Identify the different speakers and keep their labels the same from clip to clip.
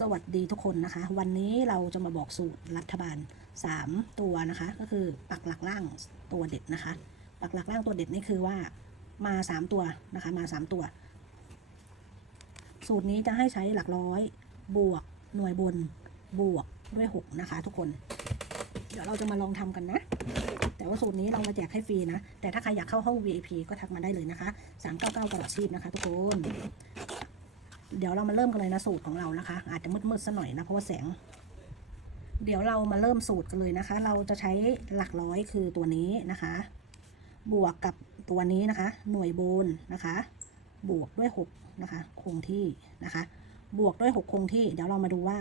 Speaker 1: สวัสดีทุกคนนะคะ วันนี้เราจะมาบอกสูตรรัฐบาล 3 ตัวนะคะ ก็คือปักหลักล่างตัวเด็ดนะคะ ปักหลักล่างตัวเด็ดนี่คือว่ามา 3 ตัวนะคะ มา 3 ตัว สูตรนี้จะให้ใช้หลักร้อยบวกหน่วยบนบวกด้วย 6 นะคะ ทุกคน เดี๋ยวเราจะมาลองทำกันนะ แต่ว่าสูตรนี้เรามาแจกให้ฟรีนะ แต่ถ้าใครอยากเข้าห้อง VIP ก็ทักมาได้เลยนะคะ 399ตลอดชีพนะคะ ทุกคน เดี๋ยวเรามาเริ่มกันเลยนะสูตรของเรานะคะ อาจจะมืดๆซะหน่อยนะเพราะว่าแสง เดี๋ยวเรามาเริ่มสูตรกันเลยนะคะ เราจะใช้หลักร้อยคือตัวนี้นะคะ บวกกับตัวนี้นะคะ หน่วยโบนนะคะ บวกด้วย6นะคะ คงที่นะคะ บวกด้วย 6 คงที่ เดี๋ยวเรามาดูว่า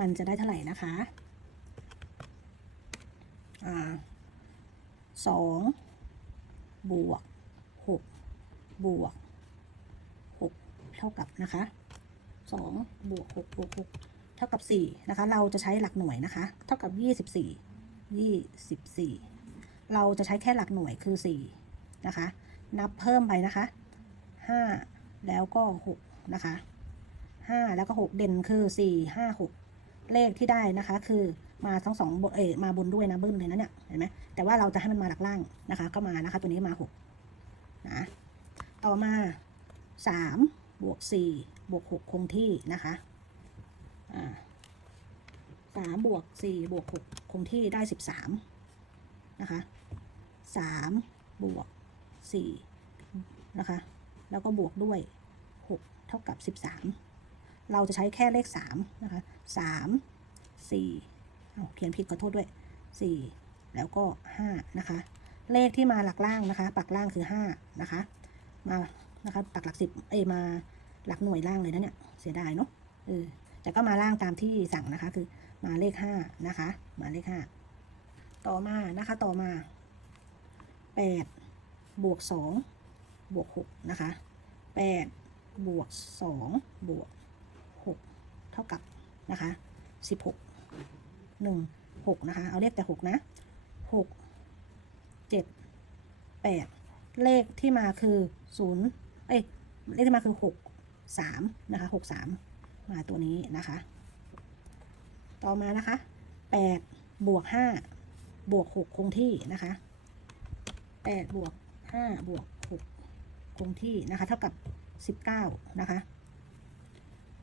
Speaker 1: มันจะได้เท่าไหร่นะคะอ่าสองบวกหกบวก เท่ากับนะคะสองบวกหกบวกหกเท่ากับสี่นะคะ เราจะใช้หลักหน่วยนะคะ เท่ากับยี่สิบสี่ยี่สิบสี่เราจะใช้แค่หลักหน่วยคือสี่นะคะ นับเพิ่มไปนะคะห้าแล้วก็หกนะคะห้าแล้วก็หกเด่นคือสี่ห้าหกเลขที่ได้นะคะ คือมาทั้งสองเออมาบนด้วยนะเบิ้ลเลยนะเนี่ยเห็นไหมแต่ว่าเราจะให้มันมาหลักล่างนะคะ ก็มานะคะ ตัวนี้มาหกนะต่อมาสาม บวกสี่บวกหกคงที่นะคะสามบวกสี่บวกหกคงที่ได้สิบสามนะคะสามบวกสี่นะคะ แล้วก็บวกด้วยหกเท่ากับสิบสามเราจะใช้แค่เลขสามนะคะสามสี่เอาเขียนผิดขอโทษด้วยสี่แล้วก็ห้านะคะ เลขที่มาหลักล่างนะคะ ปักล่างคือห้านะคะ มา นะคะปักหลักสิบเอมาหลักหน่วยล่างเลยนะเนี่ยเสียดายเนาะเออแต่ก็มาล่างตามที่สั่งนะคะ คือมาเลขห้านะคะ มาเลขห้าต่อมานะคะ ต่อมาแปดบวกสองบวกหกนะคะแปดบวกสองบวกหกเท่ากับนะคะสิบหกหนึ่งหกนะคะ เอาเลขแต่หกนะหกเจ็ดแปดเลขที่มาคือศูนย์ เอ้ยเลขที่มาคือหกสามนะคะหกสามมาตัวนี้นะคะ ต่อมานะคะแปดบวกห้าบวกหกคงที่นะคะแปดบวกห้าบวกหกคงที่นะคะ เท่ากับสิบเก้านะคะ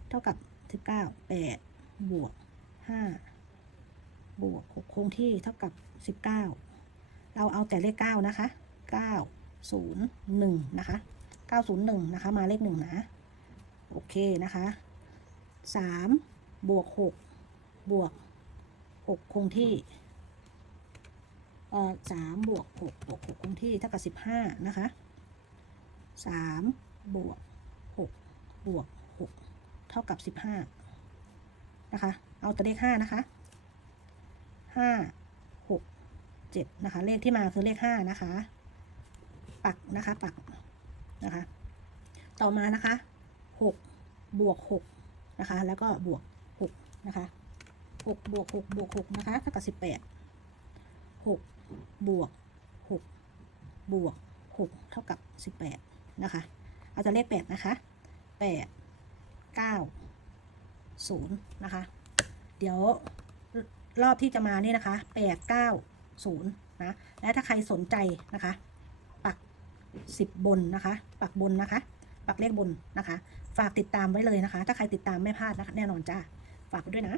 Speaker 1: เท่ากับสิบเก้าแปดบวกห้าบวกหกคงที่เท่ากับสิบเก้าเราเอาแต่เลขเก้านะคะเก้าศูนย์หนึ่งนะคะ เก้าศูนย์หนึ่งนะคะ มาเลขหนึ่งนะ โอเคนะคะสามบวกหกบวกหกคงที่เอ่อสามบวกหกบวกหกคงที่เท่ากับสิบห้านะคะสามบวกหกบวกหกเท่ากับสิบห้านะคะ เอาแต่เลขห้านะคะห้าหกเจ็ดนะคะ เลขที่มาคือเลขห้านะคะ ปักนะคะ ปัก นะคะ ต่อมานะคะหกบวกหกนะคะ แล้วก็บวกหกนะคะหกบวกหกบวกหกนะคะเท่ากับสิบแปดหกบวกหกบวกหกเท่ากับสิบแปดนะคะ เอาจะเลขแปดนะคะแปดเก้าศูนย์นะคะ เดี๋ยวรอบที่จะมานี่นะคะแปดเก้าศูนย์นะ และถ้าใครสนใจนะคะ สิบบนนะคะ ปักบนนะคะ ปักเลขบนนะคะ ฝากติดตามไว้เลยนะคะ ถ้าใครติดตามไม่พลาดนะคะแน่นอนจ้า ฝากไปด้วยนะ